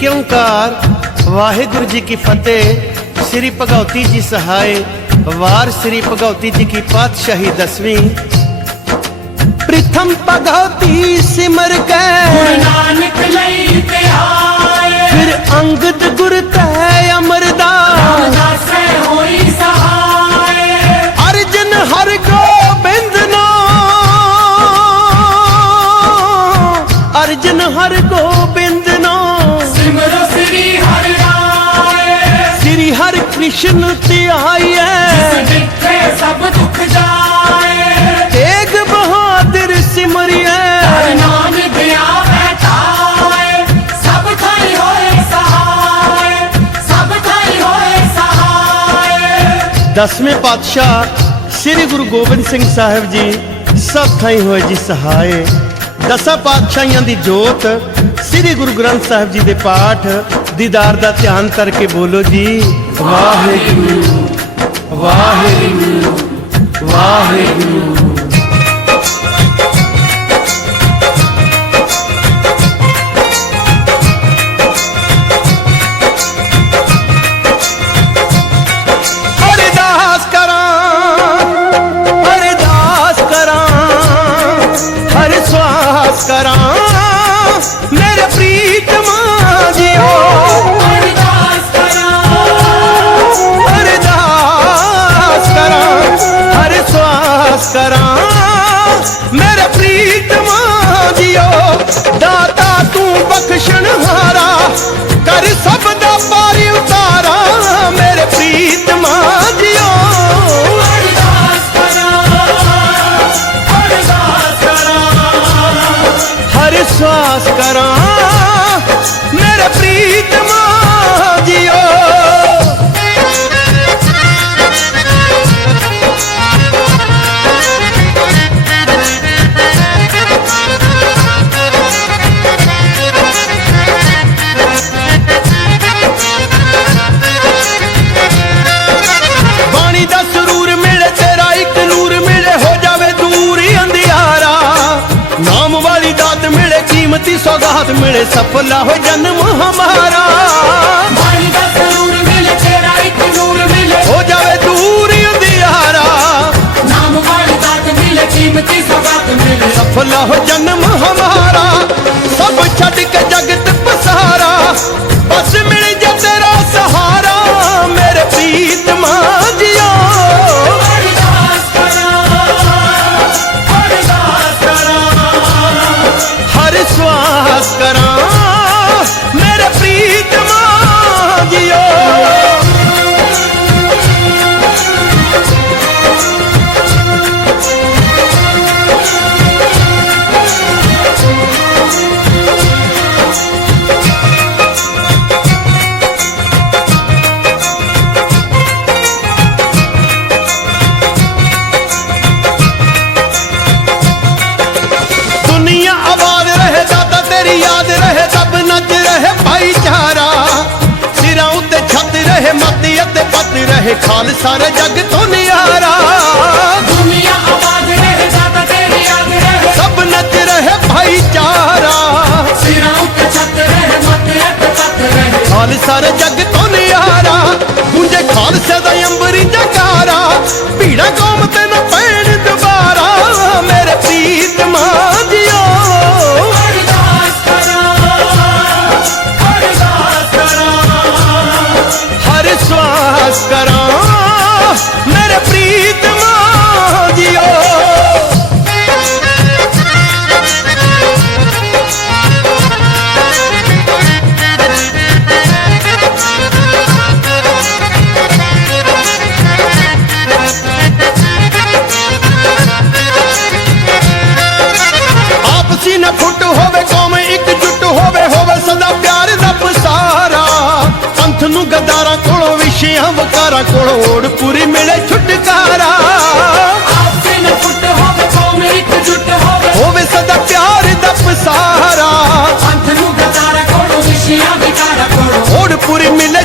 ਏਕ ਓੰਕਾਰ ਵਾਹਿਗੁਰੂ ਜੀ ਕੀ ਫਤਿਹ ਸ੍ਰੀ ਭਗਉਤੀ ਜੀ ਸਹਾਇ ਵਾਰ ਸ੍ਰੀ ਭਗਉਤੀ ਜੀ ਕੀ ਪਾਤਸ਼ਾਹੀ ਦਸਵੀਂ ਪ੍ਰਥਮ ਭਗਉਤੀ ਸਿਮਰ ਕੇ ਗੁਰੂ ਨਾਨਕ ਲਈ ਤੇ ਆਏ ਫਿਰ ਅੰਗਦ ਗੁਰ ਤੈ ਅਮਰਦਾਸ ਦਾਸੇ ਹੋਈ ਸਹਾਏ ਅਰਜਨ ਹਰ ਗੋਬਿੰਦ ਨੋ ਅਰਜਨ ਹਰ ਗੋਬਿੰਦ ਕ੍ਰਿਸ਼ਨ ਧਿਆਈਐ ਜਿੱਥੇ ਸਭ ਦੁੱਖ ਜਾਏ। ਤੇਗ ਬਹਾਦਰ ਸਿਮਰਿਐ। ਨਾਮ ਦਿਆ ਬੈਠਾਏ ਸਭ ਥਾਈ ਹੋਏ ਸਹਾਏ। ਸਭ ਥਾਈ ਹੋਏ ਸਹਾਏ। ਦਸਵੇਂ ਪਾਤਸ਼ਾਹ ਸ੍ਰੀ ਗੁਰੂ ਗੋਬਿੰਦ ਸਿੰਘ ਸਾਹਿਬ ਜੀ ਸਭ ਥਾਈ ਹੋਏ ਜੀ ਸਹਾਏ। ਦਸਾਂ ਪਾਤਸ਼ਾਹੀਆਂ ਦੀ ਜੋਤ ਸ੍ਰੀ ਗੁਰੂ ਗ੍ਰੰਥ ਸਾਹਿਬ ਜੀ ਦੇ ਪਾਠ ਦੀਦਾਰ ਦਾ ਧਿਆਨ ਕਰਕੇ ਬੋਲੋ ਜੀ। ਵਾਹਿਗੁਰੂ ਵਾਹਿਗੁਰੂ ਵਾਹਿਗੁਰੂ। ਮੇਰੇ ਪ੍ਰੀਤਮਾ ਜੀਓ ਦਾਤਾ ਤੂੰ ਬਖਸ਼ਣ ਹਾਰਾ। ਕਰ ਸਭ ਦਾ ਪਾਰੀ ਉਤਾਰਾ ਮੇਰੇ ਪ੍ਰੀਤਮਾ ਜੀਓ। ਅਰਦਾਸ ਕਰਾਂ ਅਰਦਾਸ ਕਰਾਂ। ਹਰ ਸਵਾਸ ਕਰਾਂ ਮੇਰੇ ਪ੍ਰੀਤਮਾ ਜੀਓ। ਮਿਲੇ ਕੀਮਤੀ ਸੌਗਾਤ ਮਿਲੇ ਸਫਲਾ ਹੋ ਜਨਮ ਰਹੇ ਖਾਲਸਾ ਰੇ ਜਗ ਤੋਂ ਨਿਆਰਾ ਦੁਨੀਆ ਆਬਾਦ ਰਹੇ ਦਾਤਾ ਤੇਰੀ ਯਾਦ ਰਹੇ ਸਭ ਨੱਚ ਰਹੇ ਭਾਈਚਾਰਾ ਸਿਰਾਂ ਉੱਤੇ ਛੱਤ ਰਹੇ ਮੱਥੇ ਖਾਲਸਾ ਰੇ ਜਗ ਤੋਂ ਨਿਆਰਾ ਗੁੰਜੇ ਖਾਲਸੇ ਦਾ ਅੰਬਰੀ ਜਕਾਰਾ ਭੀੜਾ ਕੌਮ ਤੇ ਸਵਾਸ ਕਰਾਂ ਮੇਰੇ ਪ੍ਰੀਤਮਾ ਵਿਸ਼ਿਆਂ ਵਕਾਰਾਂ ਕੋਲੋਂ ਓੜ ਪੂਰੀ ਮਿਲੇ ਛੁਟਕਾਰਾ। ਨ ਫੁੱਟ ਹੋਵੇ ਕੌਮ ਇੱਕ ਜੁੱਟ ਹੋਵੇ। ਹੋਵੇ ਸਦਾ ਪਿਆਰ ਦਾ ਪਸਾਰਾ। ਅੰਤ ਨੂੰ ਗਦਾਰਾ ਕੋਲੋਂ ਵਿਸ਼ਿਆਂ ਵਿਕਾਰਾ ਕੋਲੋਂ। ਓੜ ਪੂਰੀ ਮਿਲੇ